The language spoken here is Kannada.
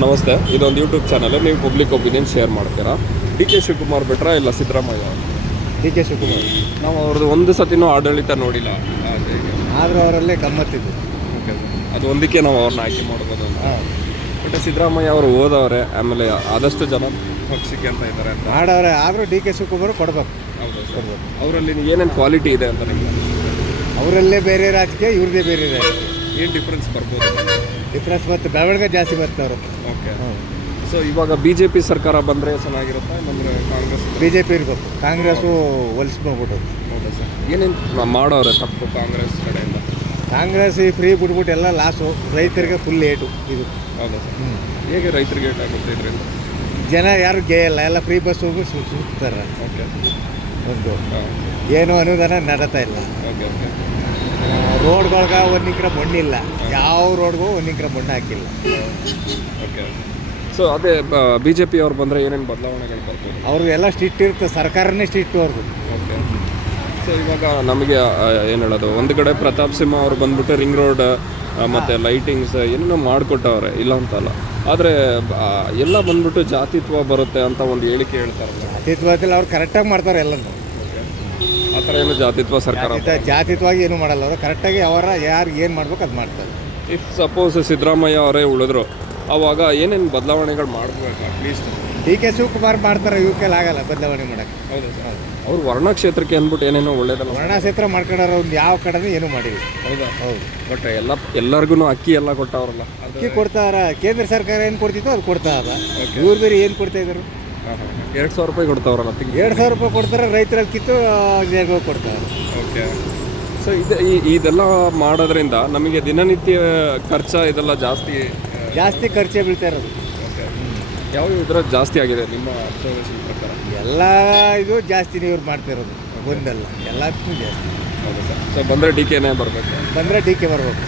ನಮಸ್ತೆ, ಇದೊಂದು ಯೂಟ್ಯೂಬ್ ಚಾನಲ್. ನೀವು ಪಬ್ಲಿಕ್ ಒಪಿನಿಯನ್ ಶೇರ್ ಮಾಡ್ತೀರಾ? ಡಿ ಕೆ ಶಿವಕುಮಾರ್ ಬಿಟ್ರಾ ಇಲ್ಲ ಸಿದ್ದರಾಮಯ್ಯ? D K Shivakumar. ನಾವು ಅವ್ರದ್ದು ಒಂದು ಸತಿನೂ ಆಡಳಿತ ನೋಡಿಲ್ಲ. ಆದರೂ ಅವರಲ್ಲೇ ಗಮ್ಮತ್ತಿದ್ದು. ಓಕೆ, ಅದು ಒಂದಕ್ಕೆ ನಾವು ಅವ್ರನ್ನ ಆಯ್ಕೆ ಮಾಡ್ಬೋದು ಅಂತ. ಬಟ್ ಸಿದ್ದರಾಮಯ್ಯ ಅವರು ಓದವ್ರೆ, ಆಮೇಲೆ ಆದಷ್ಟು ಜನ ಪಕ್ಷಕ್ಕೆ ಅಂತ ಇದ್ದಾರೆ ಅಂತ ಮಾಡವ್ರೆ. ಆದರೂ ಡಿ ಕೆ ಶಿವಕುಮಾರ್ ಕೊಡಬೇಕು. ಹೌದು, ಅವರಲ್ಲಿ ಏನೇನು ಕ್ವಾಲಿಟಿ ಇದೆ ಅಂತ ನಿಮಗೆ? ಅವರಲ್ಲೇ ಬೇರೆ ರಾಜಕೀಯ, ಇವ್ರದ್ದೇ ಬೇರೆ ರಾಜಕೀಯ. ಏನು ಡಿಫ್ರೆನ್ಸ್ ಬರ್ಬೋದು? ಡಿಫ್ರೆನ್ಸ್ ಮತ್ತು ಬೆಳವಣಿಗೆ ಜಾಸ್ತಿ ಬರ್ತವ್ರು. ಓಕೆ, ಸೊ ಇವಾಗ BJP ಸರ್ಕಾರ ಬಂದರೆ ಚೆನ್ನಾಗಿರುತ್ತಾ ಇಲ್ಲಾಂದರೆ ಕಾಂಗ್ರೆಸ್? BJP ಇರಬೇಕು. ಕಾಂಗ್ರೆಸ್ಸು ಹೊಲಿಸ್ಕೊಂಡ್ಬಿಟ್ಟು. ಹೌದಾ ಸರ್? ಏನೇನು ಮಾಡೋರೆ ತಪ್ಪು ಕಾಂಗ್ರೆಸ್ ಕಡೆಯಿಂದ? ಕಾಂಗ್ರೆಸ್ ಈ ಫ್ರೀ ಬಿಟ್ಬಿಟ್ಟು ಎಲ್ಲ ಲಾಸು, ರೈತರಿಗೆ ಫುಲ್ ಏಟು ಇದು. ಹೌದಾ ಸರ್? ಹೇಗೆ ರೈತರಿಗೆ ಏಟ್ ಆಗುತ್ತೆ ಇದರಿಂದ? ಜನ ಯಾರು ಗೇಯಲ್ಲ, ಎಲ್ಲ ಫ್ರೀ ಬಸ್ ಹೋಗಿ ಸುತ್ತಾರೆ. ಓಕೆ, ಒಂದು ಏನು ಅನುದಾನ ನಡೀತಾ ಇಲ್ಲ. Okay okay. ರೋಡ್ಗಳ್ಗೆ ಒಂದು ಇಂಕ್ರ ಮಣ್ಣಿಲ್ಲ, ಯಾವ ರೋಡ್ಗೂ ಒಂದು ಇಂಕ್ರ ಮಣ್ಣು ಹಾಕಿಲ್ಲ. ಓಕೆ, ಸೊ ಅದೇ BJP ಅವ್ರು ಬಂದರೆ ಏನೇನು ಬದಲಾವಣೆಗಳು ಬರ್ಬೋದು? ಅವ್ರಿಗೆಲ್ಲ ಸ್ಟ್ರಿಕ್ಟ್ ಇರುತ್ತೆ, ಸರ್ಕಾರನೇ ಸ್ಟ್ರಿಕ್ಟು ಅವ್ರದ್ದು. ಓಕೆ, ಸೊ ಇವಾಗ ನಮಗೆ ಏನು ಹೇಳೋದು, ಒಂದು ಕಡೆ ಪ್ರತಾಪ್ ಸಿಂಹ ಅವ್ರು ಬಂದ್ಬಿಟ್ಟು ರಿಂಗ್ ರೋಡ್ ಮತ್ತು ಲೈಟಿಂಗ್ಸ್ ಏನೇನೋ ಮಾಡಿಕೊಟ್ಟವ್ರೆ, ಇಲ್ಲ ಅಂತಲ್ಲ. ಆದರೆ ಎಲ್ಲ ಬಂದ್ಬಿಟ್ಟು ಜಾತಿತ್ವ ಬರುತ್ತೆ ಅಂತ ಒಂದು ಹೇಳಿಕೆ ಹೇಳ್ತಾರಲ್ಲ. ಜಾತಿತ್ವದಲ್ಲಿ ಅವ್ರು ಕರೆಕ್ಟಾಗಿ ಮಾಡ್ತಾರೆ ಎಲ್ಲನೂ. ಆ ಥರ ಏನು ಜಾತಿತ್ವ ಸರ್ಕಾರ ಜಾತಿತ್ವಾಗಿ ಏನು ಮಾಡಲ್ಲ ಅವರು. ಕರೆಕ್ಟಾಗಿ ಅವರ ಯಾರು ಏನು ಮಾಡ್ಬೇಕು ಅದು ಮಾಡ್ತಾರೆ. ಇಫ್ ಸಪೋಸ್ ಸಿದ್ದರಾಮಯ್ಯ ಅವರೇ ಉಳಿದ್ರು, ಆವಾಗ ಏನೇನು ಬದಲಾವಣೆಗಳು ಮಾಡಬೇಕು? ಅಟ್ಲೀಸ್ಟ್ ಡಿ ಕೆ ಶಿವಕುಮಾರ್ ಮಾಡ್ತಾರೆ, ಇವ್ರ ಕೈಲಿ ಆಗಲ್ಲ ಬದಲಾವಣೆ ಮಾಡೋಕ್ಕೆ. ಹೌದಾ ಸರ್? ಅವ್ರು ವರ್ಣ ಕ್ಷೇತ್ರಕ್ಕೆ ಅಂದ್ಬಿಟ್ಟು ಏನೇನೋ ಒಳ್ಳೇದಲ್ಲ. ವರ್ಣ ಕ್ಷೇತ್ರ ಮಾಡ್ಕೊಂಡಾರ, ಒಂದು ಯಾವ ಕಡೆನೂ ಏನೂ ಮಾಡಿಲ್ಲ. ಹೌದಾ? ಹೌದು. ಬಟ್ ಎಲ್ಲರಿಗೂ ಅಕ್ಕಿ ಎಲ್ಲ ಕೊಟ್ಟವ್ರಲ್ಲ. ಅಕ್ಕಿ ಕೊಡ್ತಾರ, ಕೇಂದ್ರ ಸರ್ಕಾರ ಏನು ಕೊಡ್ತಿತ್ತೋ ಅದು ಕೊಡ್ತಾ ಅದ. ಇವ್ರು ಬೇರೆ ಏನು ಕೊಡ್ತಾ ಇದ್ದಾರೆ? 2,000 ರೂಪಾಯಿ ಕೊಡ್ತಾವ್ರಲ್ಲ. 2,000 ರೂಪಾಯಿ ಕೊಡ್ತಾರೆ, ರೈತರಲ್ಲಿ ಕಿತ್ತು ಕೊಡ್ತಾರೆ. ಓಕೆ, ಸೊ ಇದೆಲ್ಲ ಮಾಡೋದ್ರಿಂದ ನಮಗೆ ದಿನನಿತ್ಯ ಖರ್ಚು ಇದೆಲ್ಲ ಜಾಸ್ತಿ ಖರ್ಚೇ ಬೀಳ್ತಾ ಇರೋದು. ಓಕೆ, ಯಾವ ಇದ್ರಲ್ಲಿ ಜಾಸ್ತಿ ಆಗಿದೆ ನಿಮ್ಮ ಅಬ್ಸರ್ವೇಷನ್ ಪ್ರಕಾರ? ಎಲ್ಲ ಇದು ಜಾಸ್ತಿನೇ ಇವ್ರು ಮಾಡ್ತಿರೋದು, ಒಂದಲ್ಲ ಎಲ್ಲದಕ್ಕೂ ಜಾಸ್ತಿ. ಹೌದು ಸರ್. ಸೊ ಬಂದರೆ DKನೇ ಬರಬೇಕು. ಬಂದರೆ DK ಬರಬೇಕು.